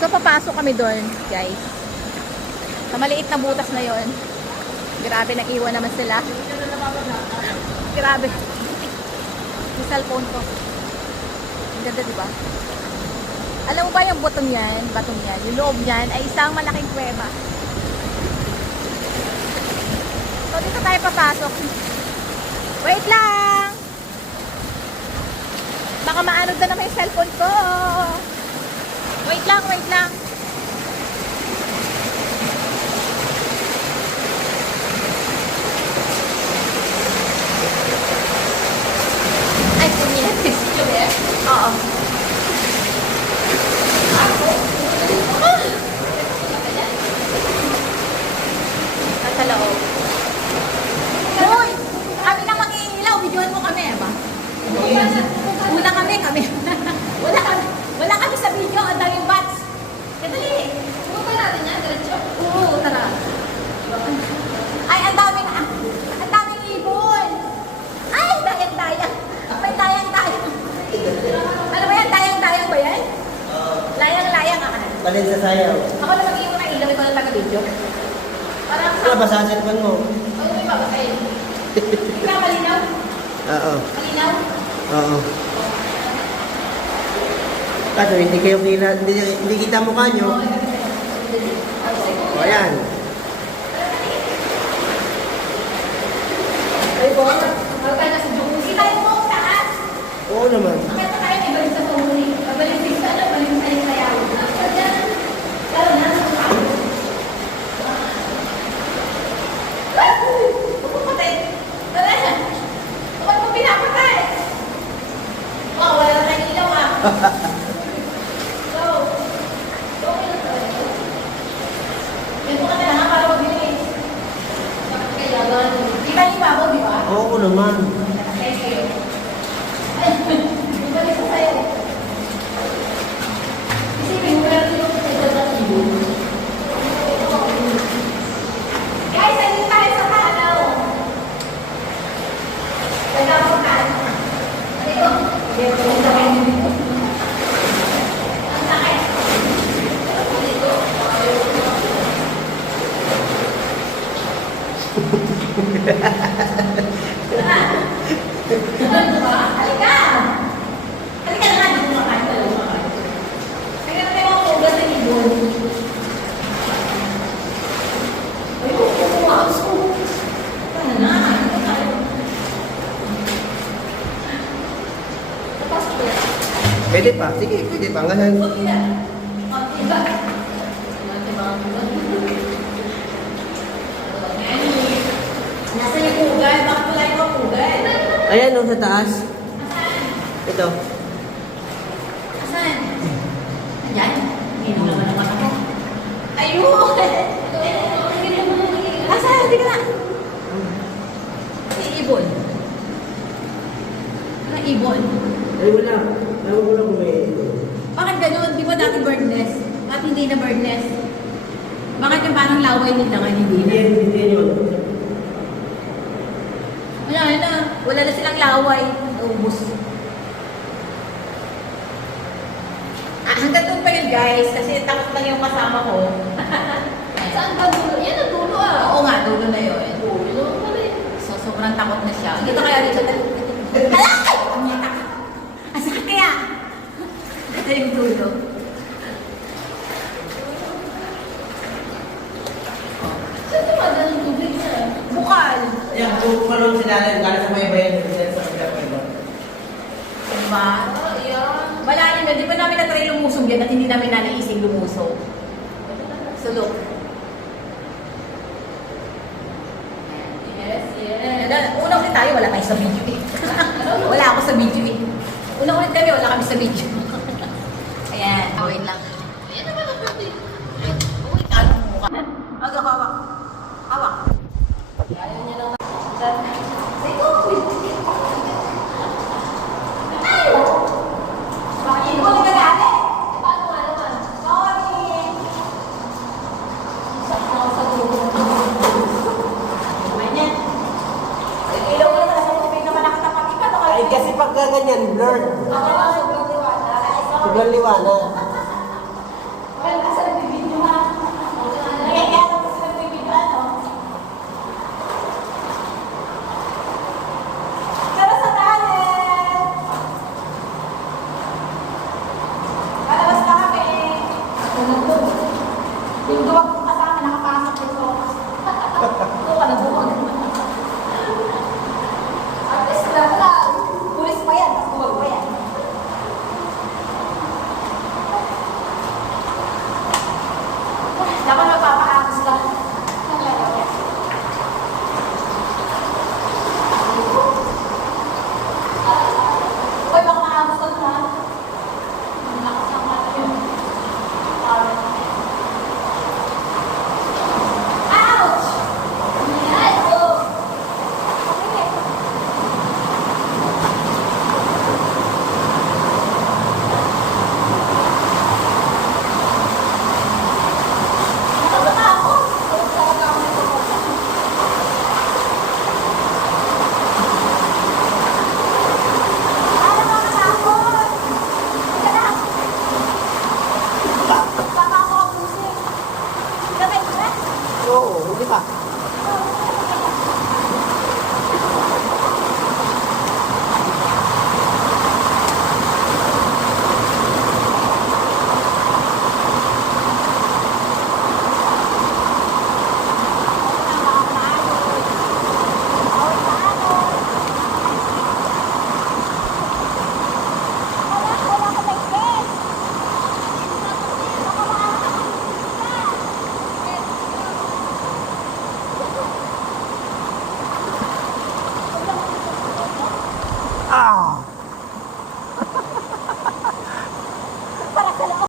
So, papasok kami doon, guys. Sa maliit na butas na yon. Grabe, nag-iwan naman sila. Grabe. Yung cellphone ko. Ang ganda, diba? Alam mo ba yung batong yan, yung loob niyan ay isang malaking kuweba. So, dito tayo papasok. Wait lang! Baka maanod na naman yung cellphone ko. Wait lang, wait lang. Ay, punyet. Oo. Nasa loob. Hoy! Kami na mag-iilaw. Videoan mo kami, ba? Una kami. Wala kami sa video. Ang daming bats. Kadali. Pumunta natin yan, diretso. Oo, tara. Ay, ang daming ibon. Ay, dayang-dayang. May dayang-dayang. Ano ba yan? Dayang-dayang ba yan? Layang-layang ako na. Balin sa sayaw. Ako na mag-iwan ng ilaw. Ikaw na taga-video. Parang Ano ba sa cellphone mo? ano may babasahin? Ikaw, malinaw? Oo. Malinaw? Oo. Kaso hindi kayo hindi kita mukha nyo. O yan. Ay, po. Magkano na sa Joko. Kita yung mo, taas. Oo naman. Kaya tayo may balik sa Tony. Balik sa ano, balik sa yung sayaw. Lalo na. Ay! Pupapatay. Tara na. Huwag mo pinapatay. Wow, wala na tayong ilaw ah. Go. Go. Yan po ka na lang para mabilis. Kailangan. Kita yung babaw, di ba? Oo naman. Thank you. Balik sa sayo. Isipin mo lang yung pagkakatibo. Guys, andito tayo sa kanaw. Nagkapuntaan. Dito. Dito. Sa kayo dito. Ang sakit. Dito. Ano ba? Halika! Halika na nga, dito makain ka lang makain. Halika na tayo mga pugas ng ibon. Ay, kumakas ko. Ano na? Ano tayo? Tapos ko. Pwede pa. Sige, pwede pa. Ngayon. Huwag nila. Okay ba? Nasa yung pugal? Bakit wala yung pugal? Ayan o, sa taas. Asan? Ito. Asan? Ayan? Hindi naman naman ako. Ayun! Asan? Hindi ka na. Si Ibon. Ano Ibon? Ay, wala. Ewan ko lang kung may ito. Bakit ganun? Di ba dati bird nest? Bakit hindi na bird nest? Bakit yung parang laway nila nga hindi na? Hindi yun. Wala na. Wala na silang laway. Naubos. Hanggang doon pa yun guys. Kasi takot lang yung kasama ko. Saan ba dulo? Yan ang dulo ah. Oo nga, dulo na yun. Dulo pa rin. So, sobrang takot na siya. Dito kaya dito. Alay! Ang niya takot. Ang sakit kaya. Ito yung dulo. Saan tumagal ang tubig siya? Bukal. Yan, kung parang sila galing sa may bayan, sa Pilipinas. Diba? Ah, yan. Wala rin. Di ba namin na-try lumusog yan at hindi namin nanaising lumusog? So, look. Yes, yes. Una ulit tayo, wala tayo sa video eh. Wala ako sa video eh. Una ulit kami, wala kami sa video. Ayan, wait lang. Yan naman ang pwede. Uy, ano mo ka? Aga, hawak. Hawak. Ayaw niya lang. Say go. Ay! Bakit yun ko nagagalit? Paano nga naman? Sorry. Sakto ako sa dulo. Naman yan. Ilaw ko na sa tubig na malakatapat ka. Ay, kasi pagka ganyan, blurred. Ako lang sobrang liwanag. Sobrang liwanag. Ano Yung duwag kong kasama, nakapasok din ko. Buka na duwag. Artist na pala. Pulis pa yan, tapos duwag pa yan. Dapat magpapahakas lang. Uy, baka mahamas ka na. Lakas ng mata yun. Ouch! Yan! Oh! Okay. Nakabata ako. Talaga ako nito. Ano mga katakot? Teka na. Baka ako ang pusin. Kamay ko na. Oo, hindi pa.